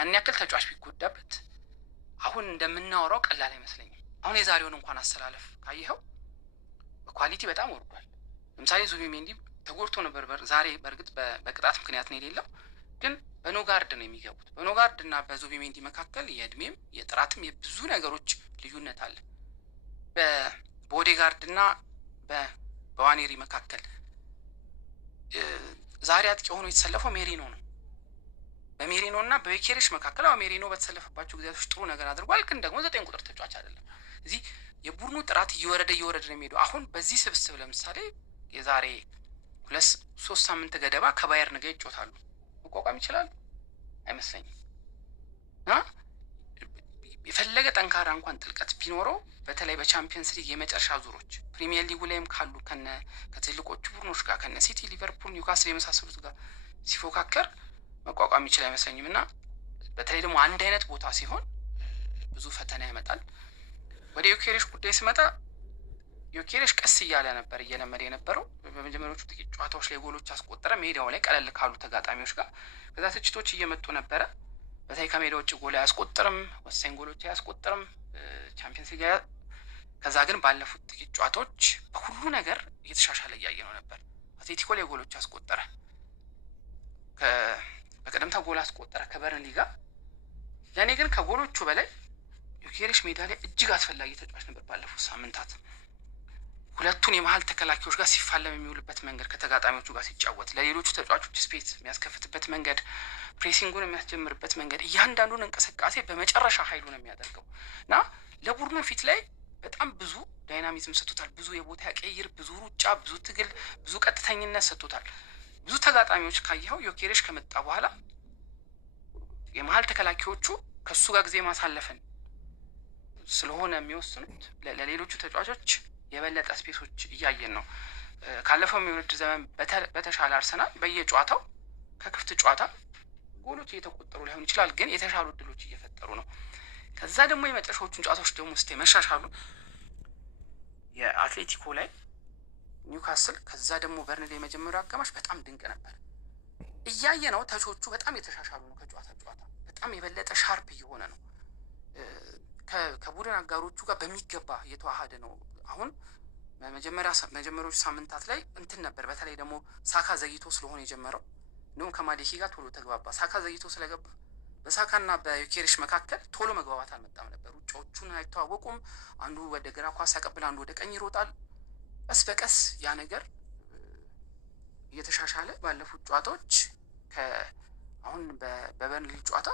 ያን ያክል ተጫዋች ቢጎዳበት አሁን እንደምናወራው ቀላል አይመስለኝም። አሁን የዛሬውን እንኳን አስተላለፍ ካየኸው በኳሊቲ በጣም ወርዷል። ለምሳሌ ዙቢሜንዲ ተጎድቶ ነበር ዛሬ በእርግጥ በቅጣት ምክንያት ነው የሌለው፣ ግን በኖጋርድ ነው የሚገቡት። በኖጋርድ እና በዙቢሜንዲ መካከል የእድሜም የጥራትም የብዙ ነገሮች ልዩነት አለ። በኦዴጋርድ እና በዋኔሪ መካከል ዛሬ አጥቂ ሆኖ የተሰለፈው ሜሪኖ ነው። በሜሪኖ እና በዮኬሬሽ መካከል ሜሪኖ በተሰለፈባቸው ጊዜያቶች ጥሩ ነገር አድርጓል፣ ግን ደግሞ 9 ቁጥር ተጫዋች አይደለም። እዚህ የቡድኑ ጥራት እየወረደ ነው የሚሄደው። አሁን በዚህ ስብስብ ለምሳሌ የዛሬ 2-3 ሳምንት ገደባ ከባየርን ጋር ይጫወታሉ። መቋቋም ይችላሉ አይመስለኝም። የፈለገ ጠንካራ እንኳን ጥልቀት ቢኖረው በተለይ በቻምፒየንስ ሊግ የመጨረሻ ዙሮች ፕሪሚየር ሊጉ ላይም ካሉ ከትልቆቹ ቡድኖች ጋር ከነ ሲቲ፣ ሊቨርፑል፣ ኒውካስል የመሳሰሉት ጋር ሲፎካከር መቋቋም ይችል አይመስለኝም። እና በተለይ ደግሞ አንድ አይነት ቦታ ሲሆን ብዙ ፈተና ያመጣል። ወደ ዮኬሬሽ ጉዳይ ስመጣ ዮኬሬሽ ቀስ እያለ ነበር እየለመደ የነበረው። በመጀመሪያዎቹ ጥቂት ጨዋታዎች ላይ ጎሎች አስቆጠረ፣ ሜዳው ላይ ቀለል ካሉ ተጋጣሚዎች ጋር። ከዛ ትችቶች እየመጡ ነበረ። በተለይ ከሜዳ ውጭ ጎል አያስቆጥርም፣ ወሳኝ ጎሎች አያስቆጥርም ቻምፒየንስ ሊግ። ከዛ ግን ባለፉት ጥቂት ጨዋታዎች በሁሉ ነገር እየተሻሻለ እያየ ነው ነበር። አትሌቲኮ ላይ ጎሎች አስቆጠረ፣ በቀደምታ ጎል አስቆጠረ ከበርንሊ ጋር። ለእኔ ግን ከጎሎቹ በላይ ዮኬሬሽ ሜዳ ላይ እጅግ አስፈላጊ ተጫዋች ነበር። ባለፉት ሳምንታት ሁለቱን የመሀል ተከላካዮች ጋር ሲፋለም የሚውልበት መንገድ፣ ከተጋጣሚዎቹ ጋር ሲጫወት ለሌሎቹ ተጫዋቾች ስፔስ የሚያስከፍትበት መንገድ፣ ፕሬሲንጉን የሚያስጀምርበት መንገድ፣ እያንዳንዱን እንቅስቃሴ በመጨረሻ ኃይሉ ነው የሚያደርገው እና ለቡድኑ ፊት ላይ በጣም ብዙ ዳይናሚዝም ሰጥቶታል። ብዙ የቦታ ቀይር፣ ብዙ ሩጫ፣ ብዙ ትግል፣ ብዙ ቀጥተኝነት ሰጥቶታል። ብዙ ተጋጣሚዎች ካየኸው ዮኬሬሽ ከመጣ በኋላ የመሀል ተከላካዮቹ ከሱ ጋር ጊዜ ማሳለፍን ስለሆነ የሚወስኑት ለሌሎቹ ተጫዋቾች የበለጠ ስፔሶች እያየን ነው። ካለፈው የውድድር ዘመን በተሻለ አርሰናል በየጨዋታው ከክፍት ጨዋታ ጎሎች እየተቆጠሩ ላይሆን ይችላል፣ ግን የተሻሉ እድሎች እየፈጠሩ ነው። ከዛ ደግሞ የመጨረሻዎቹን ጨዋታዎች ደግሞ ስቴ መሻሻሉ የአትሌቲኮ ላይ ኒውካስል፣ ከዛ ደግሞ በርንሌ የመጀመሪያው አጋማሽ በጣም ድንቅ ነበር። እያየ ነው ተቾቹ በጣም የተሻሻሉ ነው። ከጨዋታ ጨዋታ በጣም የበለጠ ሻርፕ እየሆነ ነው። ከቡድን አጋሮቹ ጋር በሚገባ እየተዋሃደ ነው። አሁን መጀመሪያዎቹ ሳምንታት ላይ እንትን ነበር። በተለይ ደግሞ ሳካ ዘግይቶ ስለሆነ የጀመረው እንዲሁም ከማዴኪ ጋር ቶሎ ተግባባ። ሳካ ዘግይቶ ስለገባ በሳካና በዮኬሬሽ መካከል ቶሎ መግባባት አልመጣም ነበር። ውጫዎቹን አይተዋወቁም። አንዱ ወደ ግራ ኳስ ያቀብል፣ አንዱ ወደ ቀኝ ይሮጣል። ቀስ በቀስ ያ ነገር እየተሻሻለ ባለፉት ጨዋታዎች አሁን በበርንሊ ጨዋታ